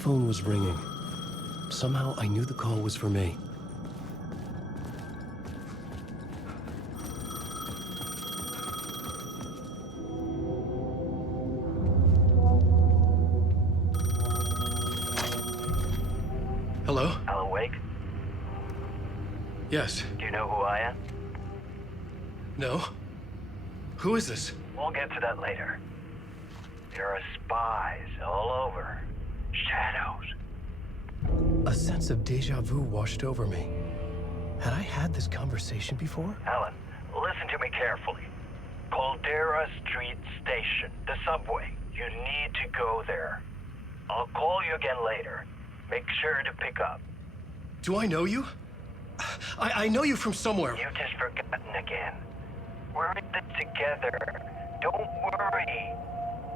payphone was ringing. Somehow I knew the call was for me. Hello? Alan Wake? Yes. Do you know who I am? No? Who is this? We'll get to that later. There are spies all over. Shadows. A sense of deja vu washed over me. Had I had this conversation before? Alan, listen to me carefully. Caldera Street Station, the subway. You need to go there. I'll call you again later. Make sure to pick up. Do I know you? I know you from somewhere. You've just forgotten again. We're in this together. Don't worry.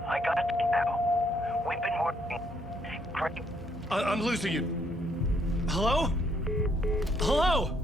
I got you now. We've been working great. I'm losing you. Hello? Hello?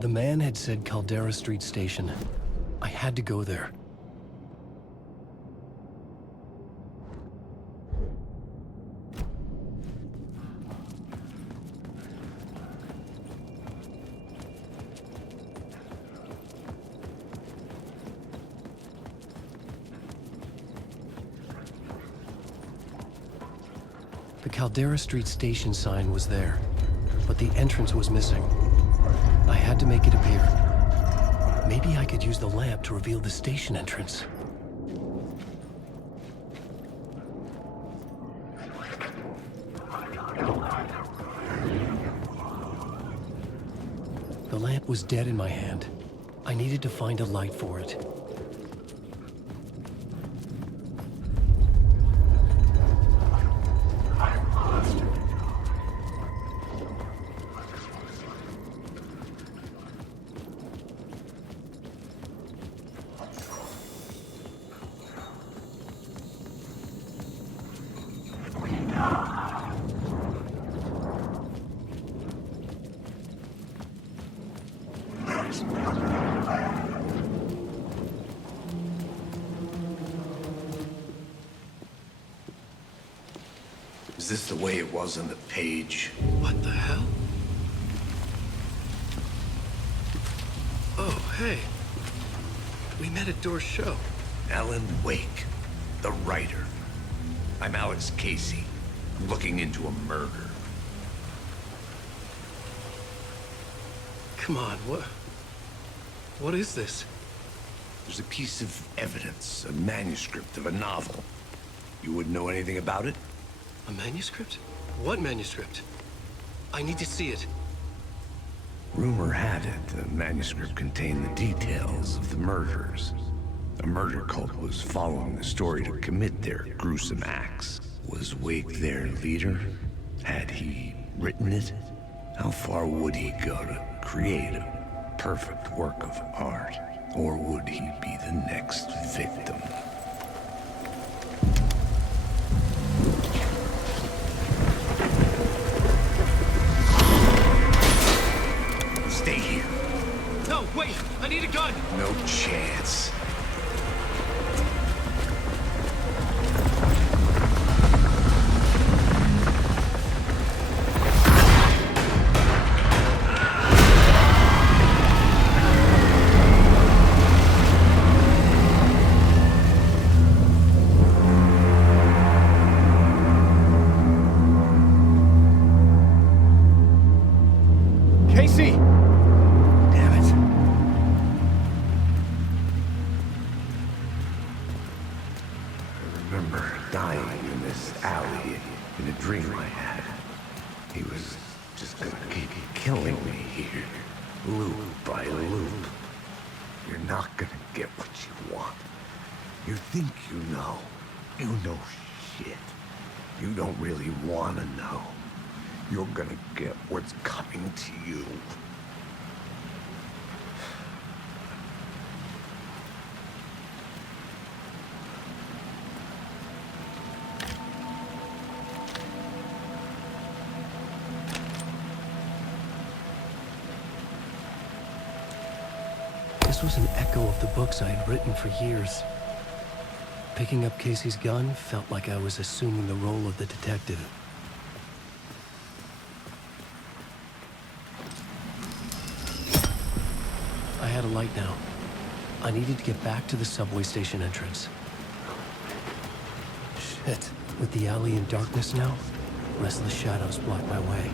The man had said Caldera Street Station. I had to go there. The Caldera Street Station sign was there, but the entrance was missing. I had to make it appear. Maybe I could use the lamp to reveal the station entrance. The lamp was dead in my hand. I needed to find a light for it. Is this the way it was on the page? What the hell? Oh, hey. We met at Door's show. Alan Wake, the writer. I'm Alex Casey. I'm looking into a murder. Come on, what is this? There's a piece of evidence, a manuscript of a novel. You wouldn't know anything about it? A manuscript? What manuscript? I need to see it. Rumor had it the manuscript contained the details of the murders. A murder cult was following the story to commit their gruesome acts. Was Wake their leader? Had he written it? How far would he go to create a perfect work of art? Or would he be the next victim? Stay here. No, wait! I need a gun! No chance. Casey! Damn it. I remember dying in this alley in a dream I had. He was just gonna keep killing me here, loop by loop. You're not gonna get what you want. You think you know. You know shit. You don't really wanna know. You're gonna get what's coming to you. This was an echo of the books I had written for years. Picking up Casey's gun felt like I was assuming the role of the detective. I had a light now. I needed to get back to the subway station entrance. Shit. With the alley in darkness now, restless shadows block my way.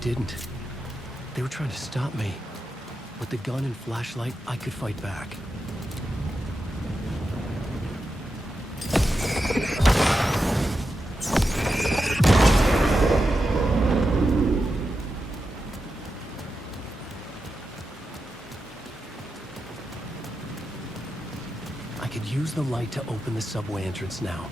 Didn't. They were trying to stop me. With the gun and flashlight, I could fight back. I could use the light to open the subway entrance now.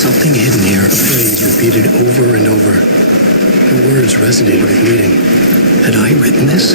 something hidden here. A phrase repeated over and over. The words resonated with meaning. Had I written this?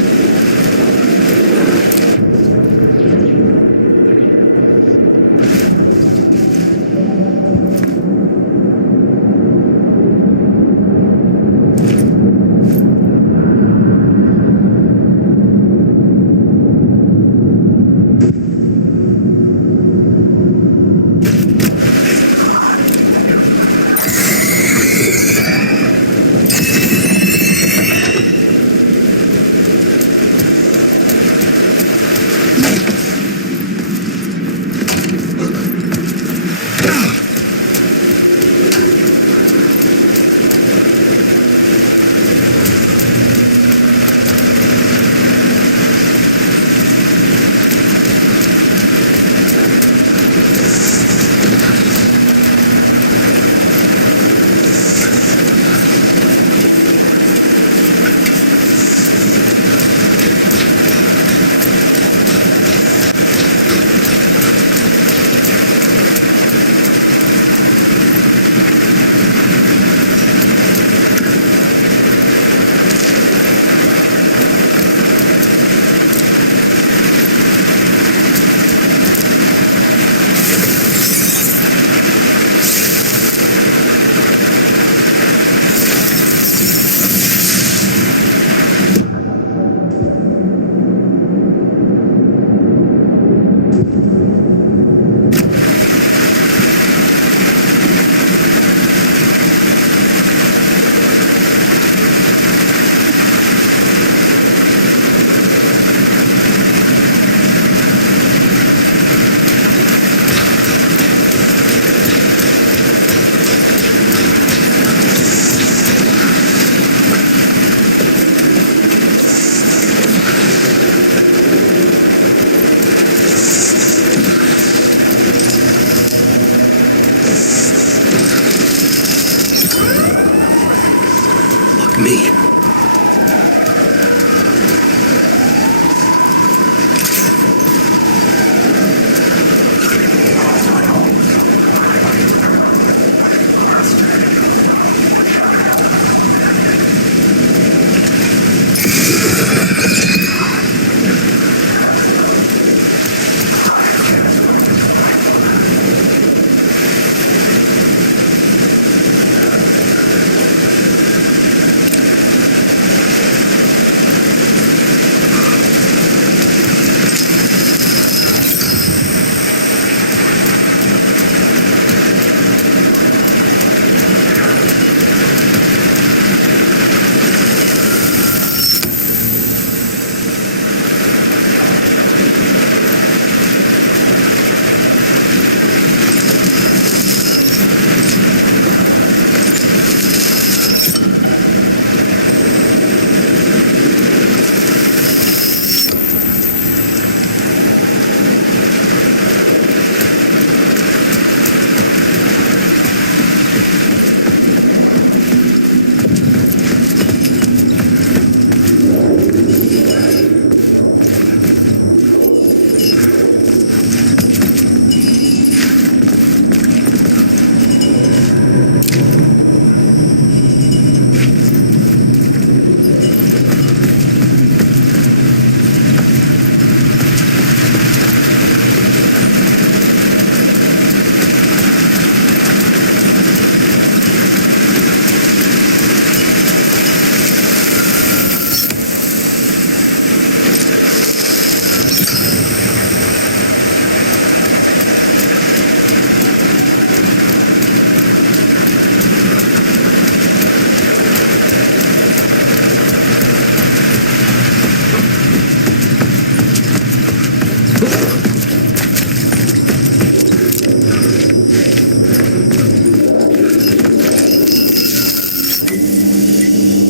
Me.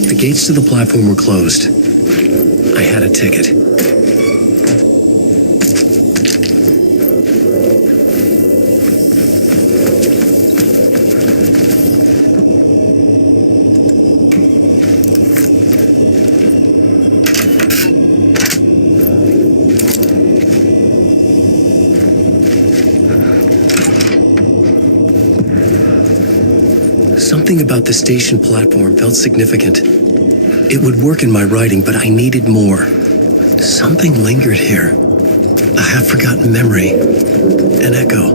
The gates to the platform were closed. I had a ticket. Something about the station platform felt significant. It would work in my writing, but I needed more. Something lingered here. A half-forgotten memory. An echo.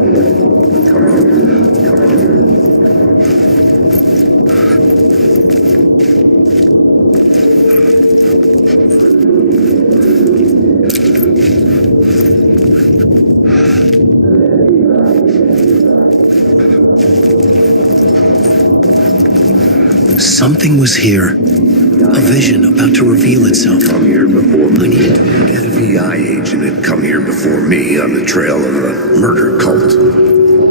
Something was here. A vision about to reveal itself. Come here before I me. needed to look at An it. FBI agent had come here before me on the trail of a murder cult.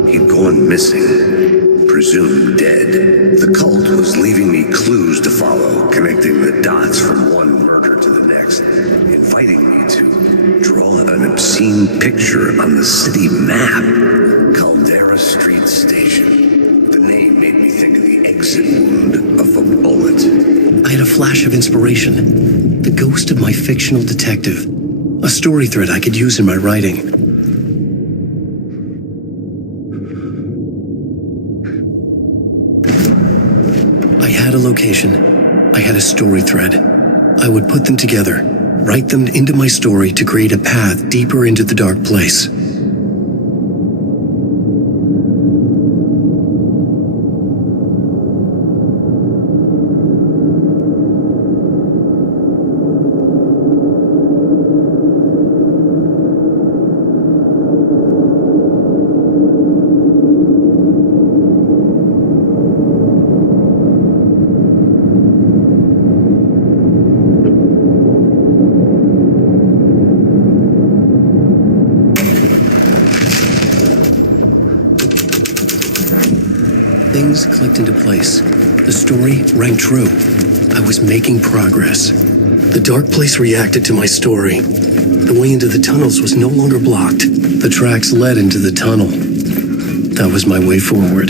He'd gone missing, presumed dead. The cult was leaving me clues to follow, connecting the dots from one murder to the next, inviting me to draw an obscene picture on the city map. Caldera Street Station. The name made me think of the exit wound of a bullet. I had a flash of inspiration. The ghost of my fictional detective. A story thread I could use in my writing. I had a location. I had a story thread. I would put them together, write them into my story to create a path deeper into the dark place. Things clicked into place. The story rang true. I was making progress. The dark place reacted to my story. The way into the tunnels was no longer blocked. The tracks led into the tunnel. That was my way forward.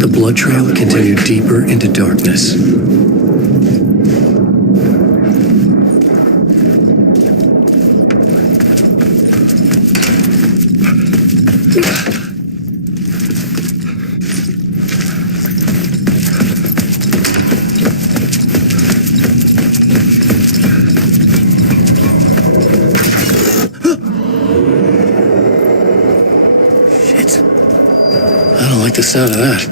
The blood trail continued deeper into darkness. Shit. I don't like the sound of that.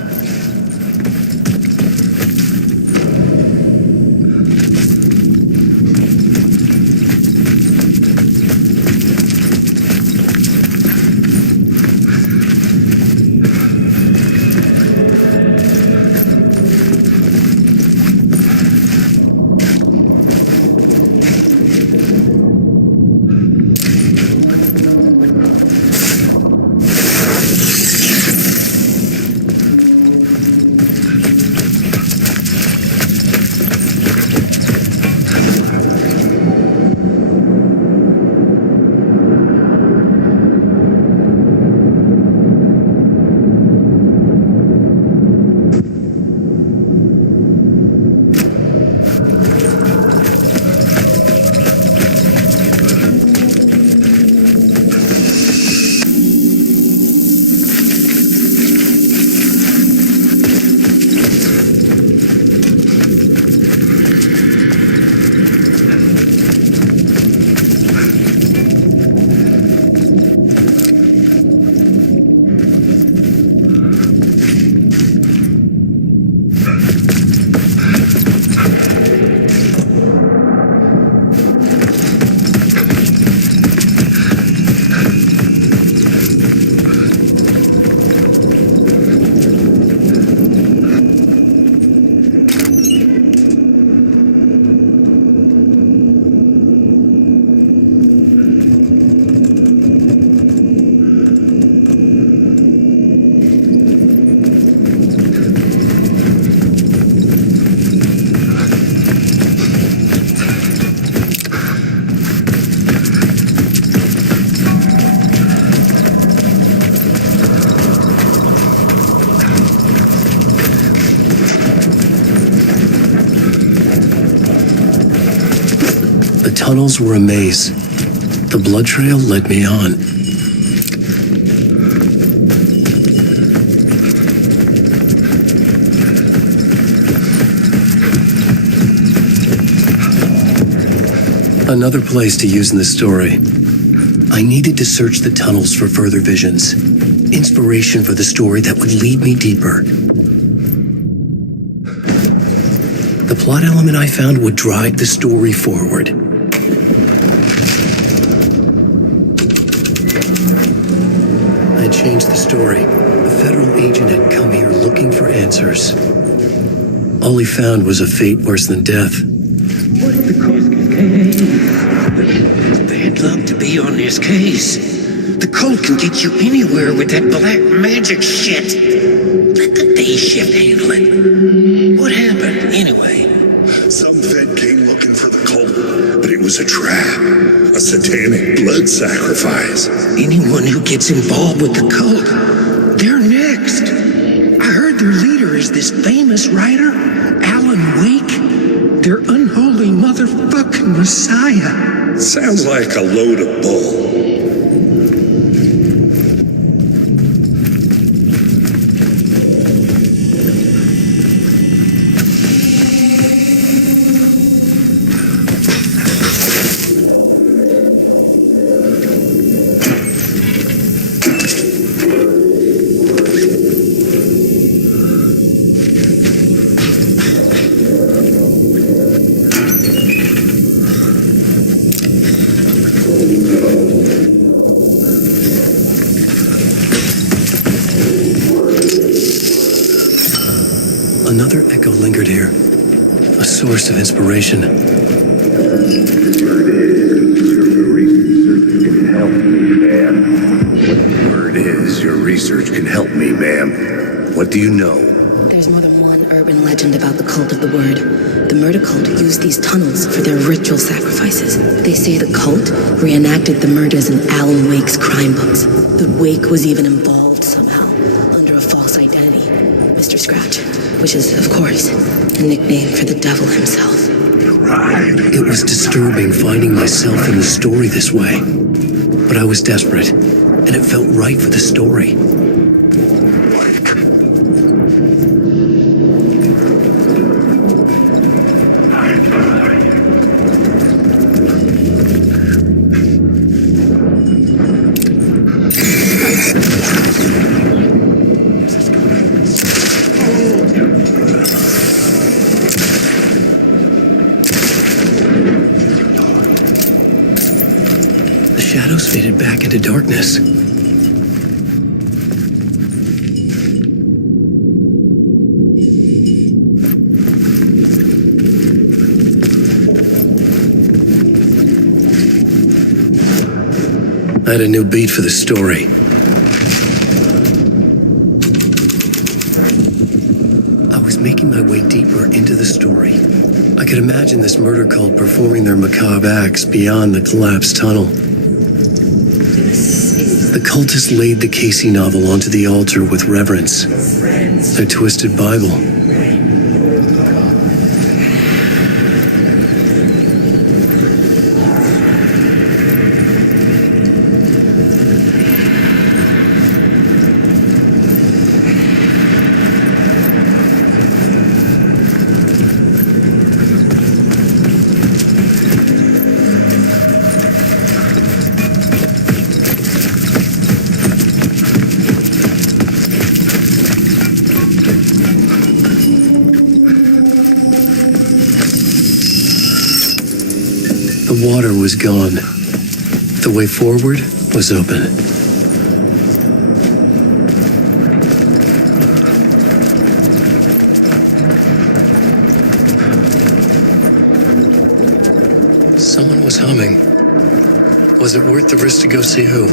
tunnels were a maze. The blood trail led me on. Another place to use in the story. I needed to search the tunnels for further visions. Inspiration for the story that would lead me deeper. The plot element I found would drive the story forward. I changed the story. A federal agent had come here looking for answers. All he found was a fate worse than death. They'd love to be on this case. The cult can get you anywhere with that black magic shit. Let the day shift handle it. What happened, anyway? Some Fed came looking for the cult, but it was a trap. A satanic blood sacrifice. Anyone who gets involved with the cult, they're next. I heard their leader is this famous writer, Alan Wake. Their unholy motherfucking messiah. Sounds like a load of bull. Another echo lingered here, a source of inspiration. Word is, your research can help me, ma'am. What do you know? There's more than one urban legend about the cult of the Word. The murder cult used these tunnels for their ritual sacrifices. They say the cult reenacted the murders in Alan Wake's crime books. That Wake was even involved somehow, under a false identity, Mr. Scratch, which is, of course, a nickname for the devil himself. It was disturbing finding myself in the story this way. But I was desperate, and it felt right for the story. The shadows faded back into darkness. I had a new beat for the story. I was making my way deeper into the story. I could imagine this murder cult performing their macabre acts beyond the collapsed tunnel. The cultists laid the Casey novel onto the altar with reverence. Their twisted Bible. The water was gone. The way forward was open. Someone was humming. Was it worth the risk to go see who?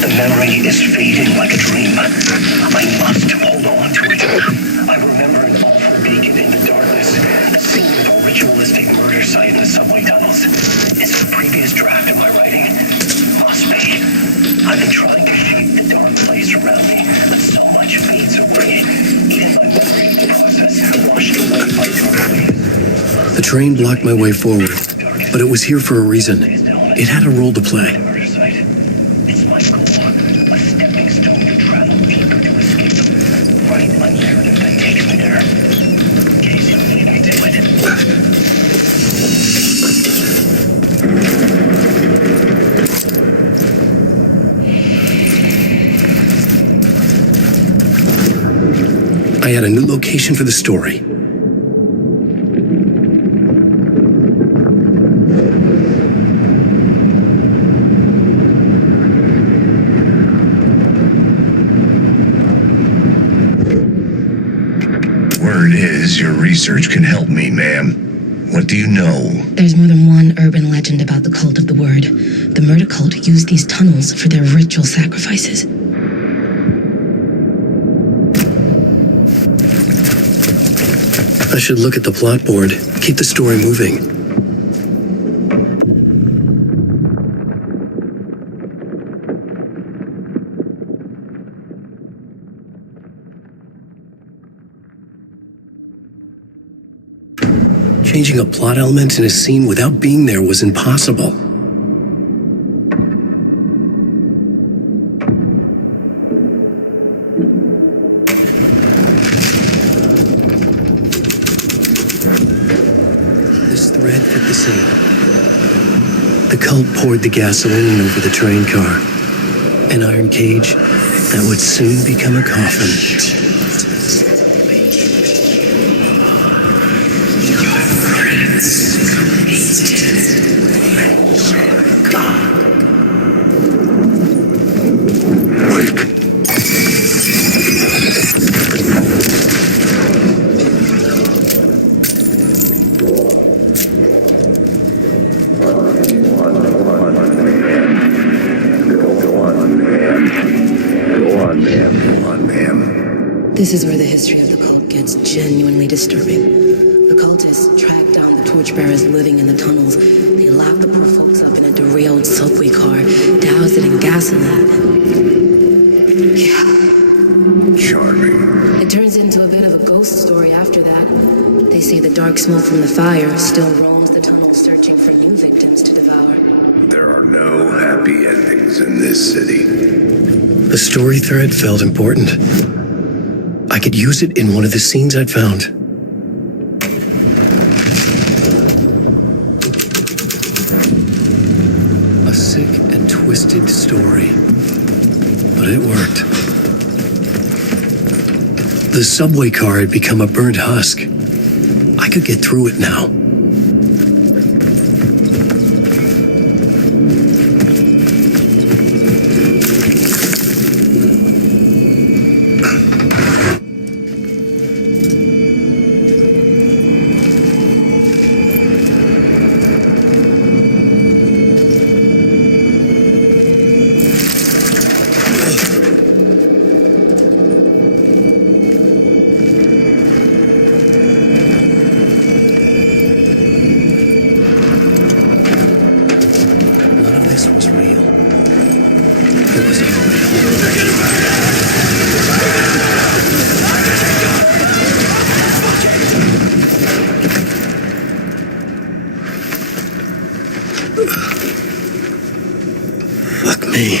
The memory is fading like a dream. I must hold on to it. I remember an awful beacon in the darkness, a scene of a ritualistic murder site in the subway tunnels. It's a previous draft of my writing. Must be. I've been trying to shape the dark place around me, but so much fades away. Even my memory in the process, washed away by dark waves. The train blocked my way forward, but it was here for a reason. It had a role to play. Murder site. It's my goal. A stepping stone to travel deeper to escape. Write a narrative that takes me there. Casey, lead me to it. I had a new location for the story. Word is, your research can help me, ma'am. What do you know? There's more than one urban legend about the Cult of the Word. The murder cult used these tunnels for their ritual sacrifices. I should look at the plot board, keep the story moving. Changing a plot element in a scene without being there was impossible. This thread fit the scene. The cult poured the gasoline over the train car. An iron cage that would soon become a coffin. This is where the history of the cult gets genuinely disturbing. The cultists tracked down the torchbearers living in the tunnels. They locked the poor folks up in a derailed subway car, doused it in gasoline. Yeah. Charming. It turns into a bit of a ghost story after that. They say the dark smoke from the fire still roams the tunnels searching for new victims to devour. There are no happy endings in this city. The story thread felt important. I could use it in one of the scenes I'd found. A sick and twisted story. But it worked. The subway car had become a burnt husk. I could get through it now. Fuck me.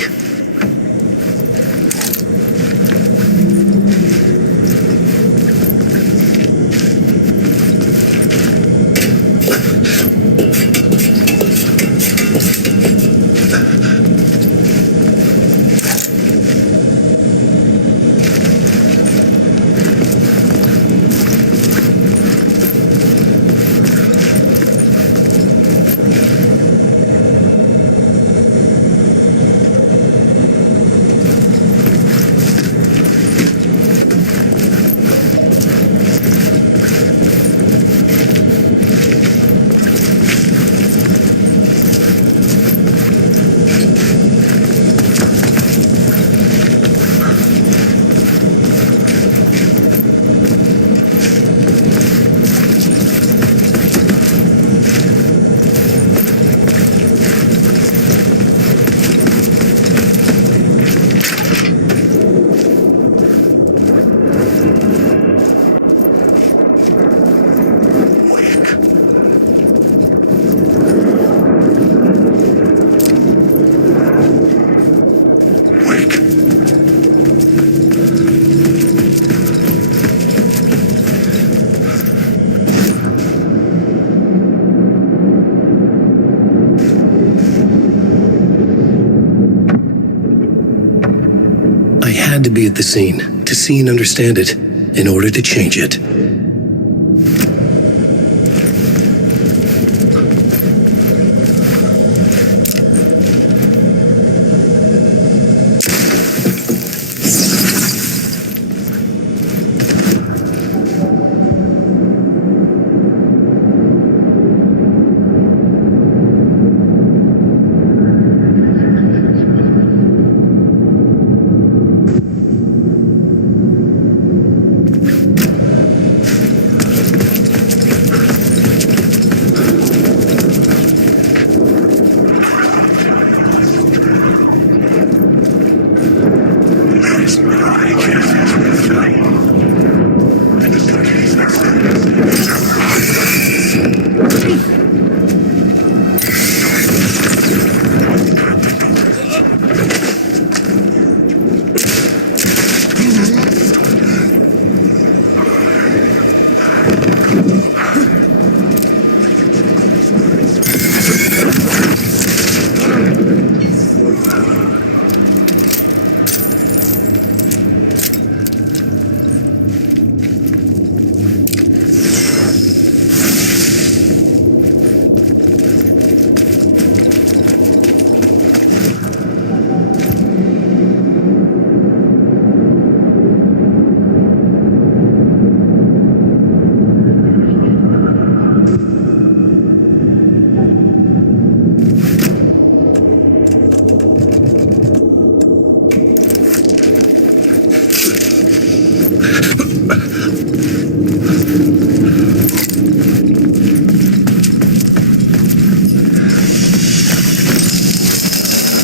had to be at the scene to see and understand it in order to change it.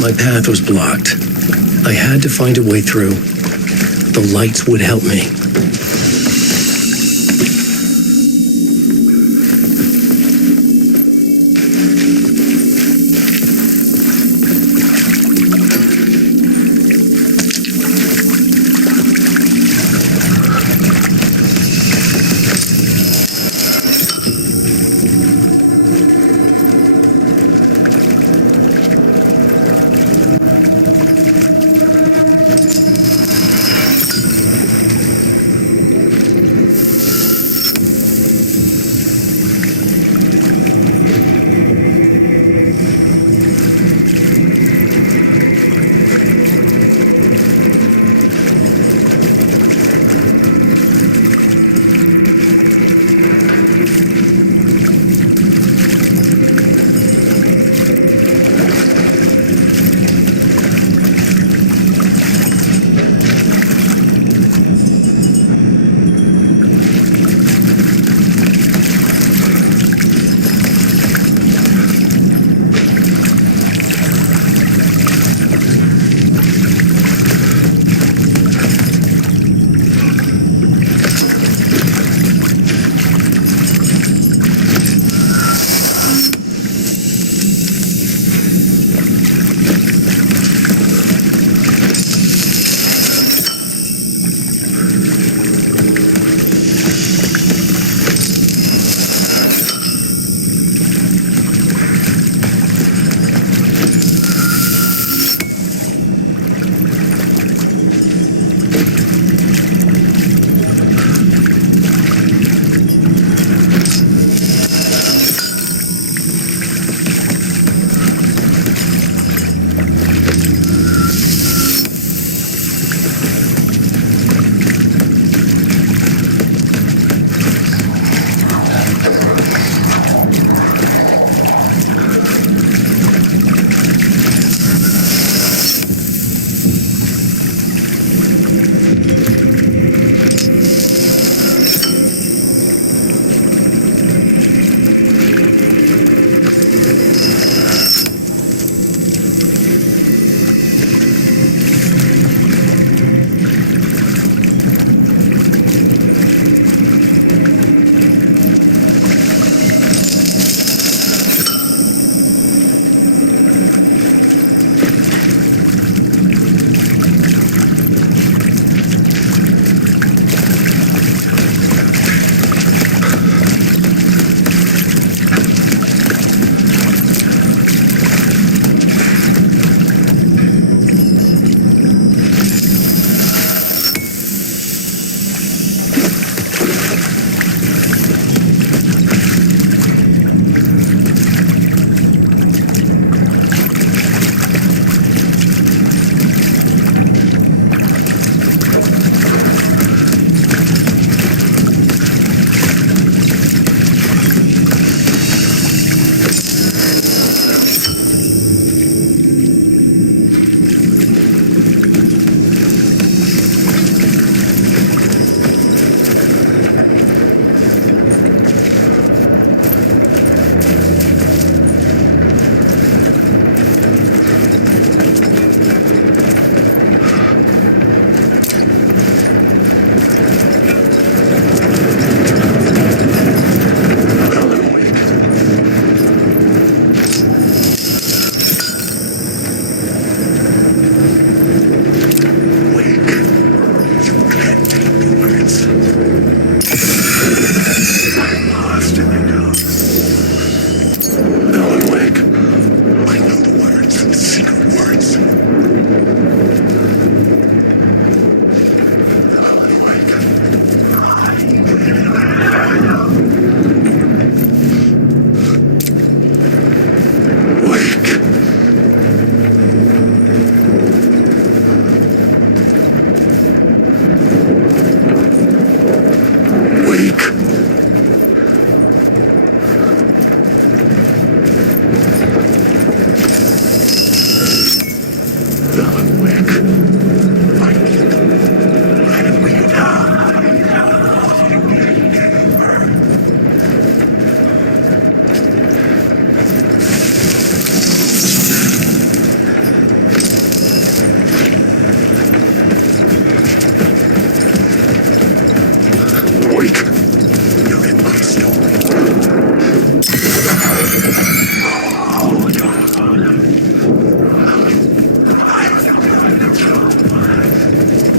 My path was blocked. I had to find a way through. The lights would help me.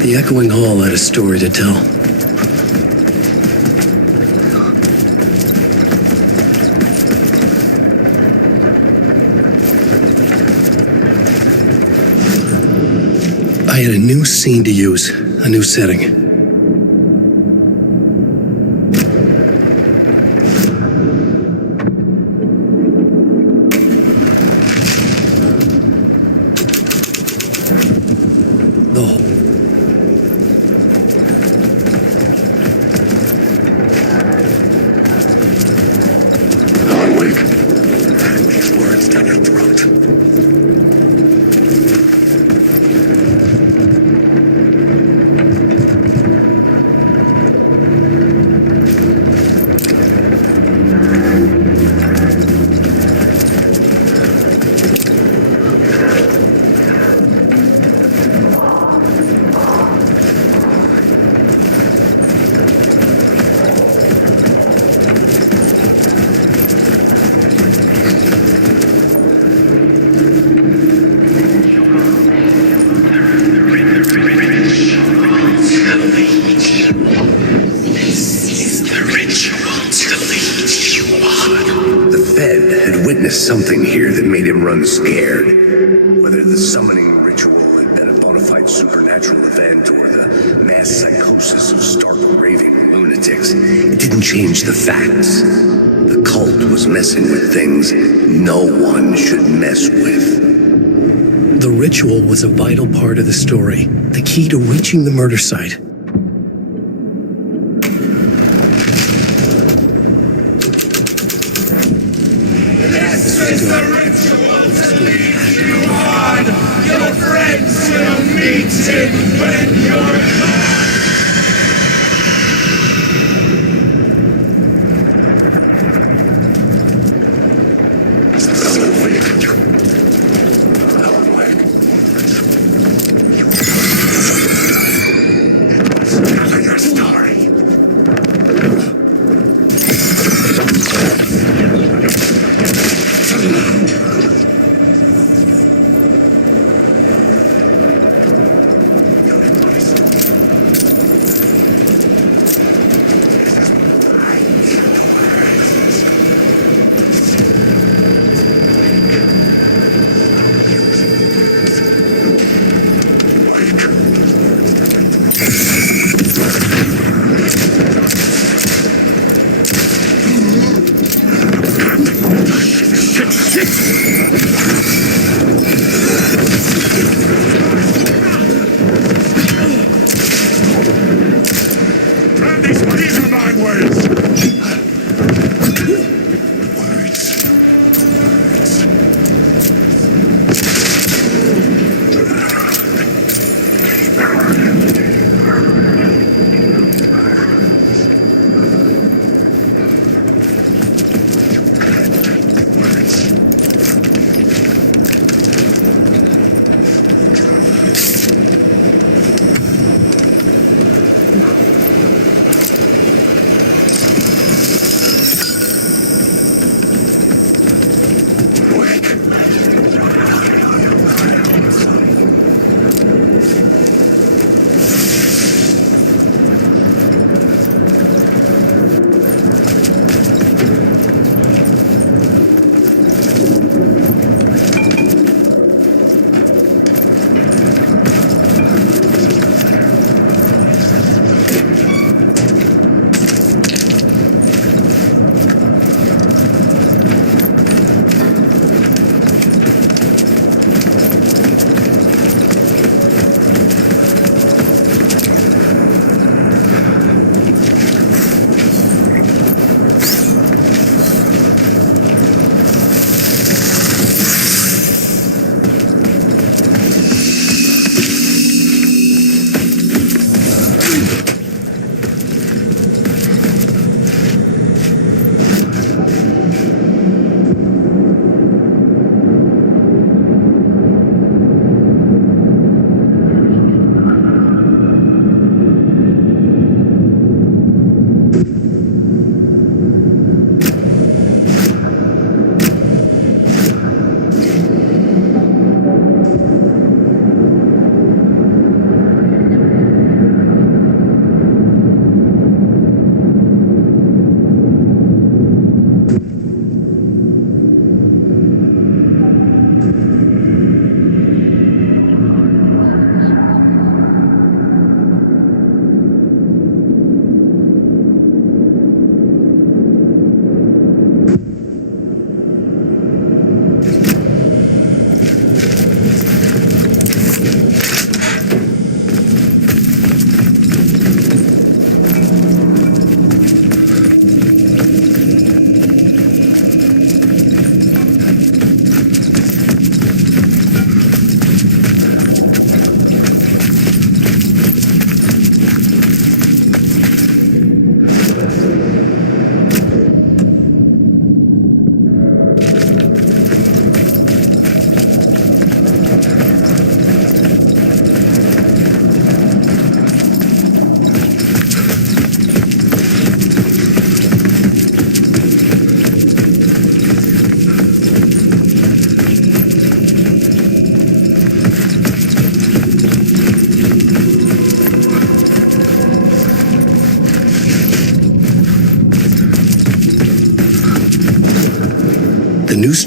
The echoing hall had a story to tell. I had a new scene to use, a new setting. Something here that made him run scared. Whether the summoning ritual had been a bona fide supernatural event or the mass psychosis of stark raving lunatics, it didn't change the facts. The cult was messing with things no one should mess with. The ritual was a vital part of the story, the key to reaching the murder site. Your friends will meet him when you're gone.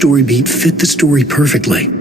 story beat fit the story perfectly.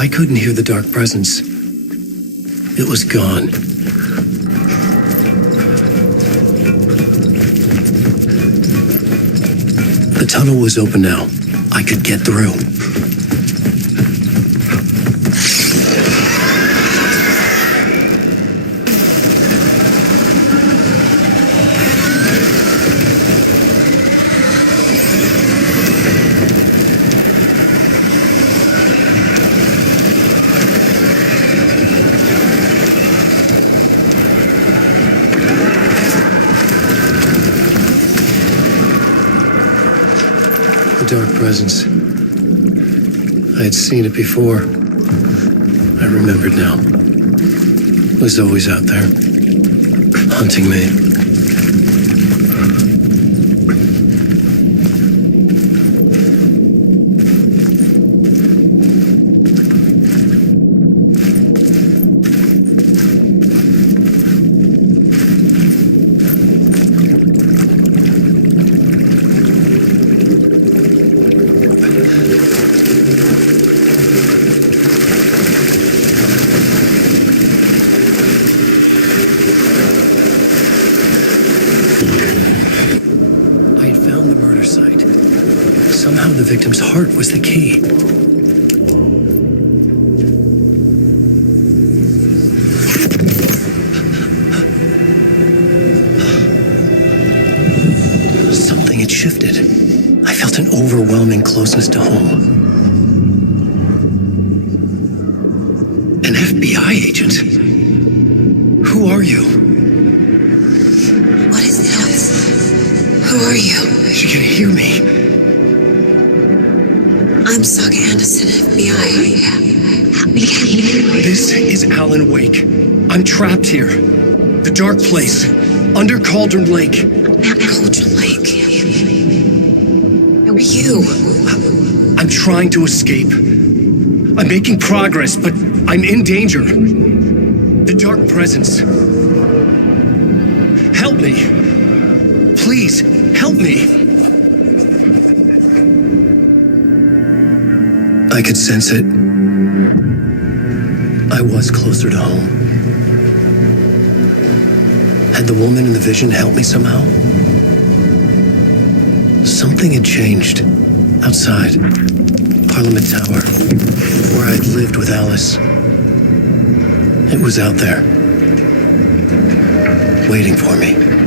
I couldn't hear the dark presence. It was gone. The tunnel was open now. I could get through. Dark presence. I had seen it before. I remembered now. It was always out there, hunting me. Somehow the victim's heart was the key. Something had shifted. I felt an overwhelming closeness to home. An FBI agent? Who are you? What is this? Who are you? She can hear me. I'm Saga Anderson, FBI. Help me, can you hear me? This is Alan Wake. I'm trapped here. The dark place. Under Cauldron Lake. Cauldron Lake. Who are you? I'm trying to escape. I'm making progress, but I'm in danger. The dark presence. Help me. Please, help me. I could sense it. I was closer to home. Had the woman in the vision helped me somehow? Something had changed. Outside. Parliament Tower. Where I'd lived with Alice. It was out there. Waiting for me.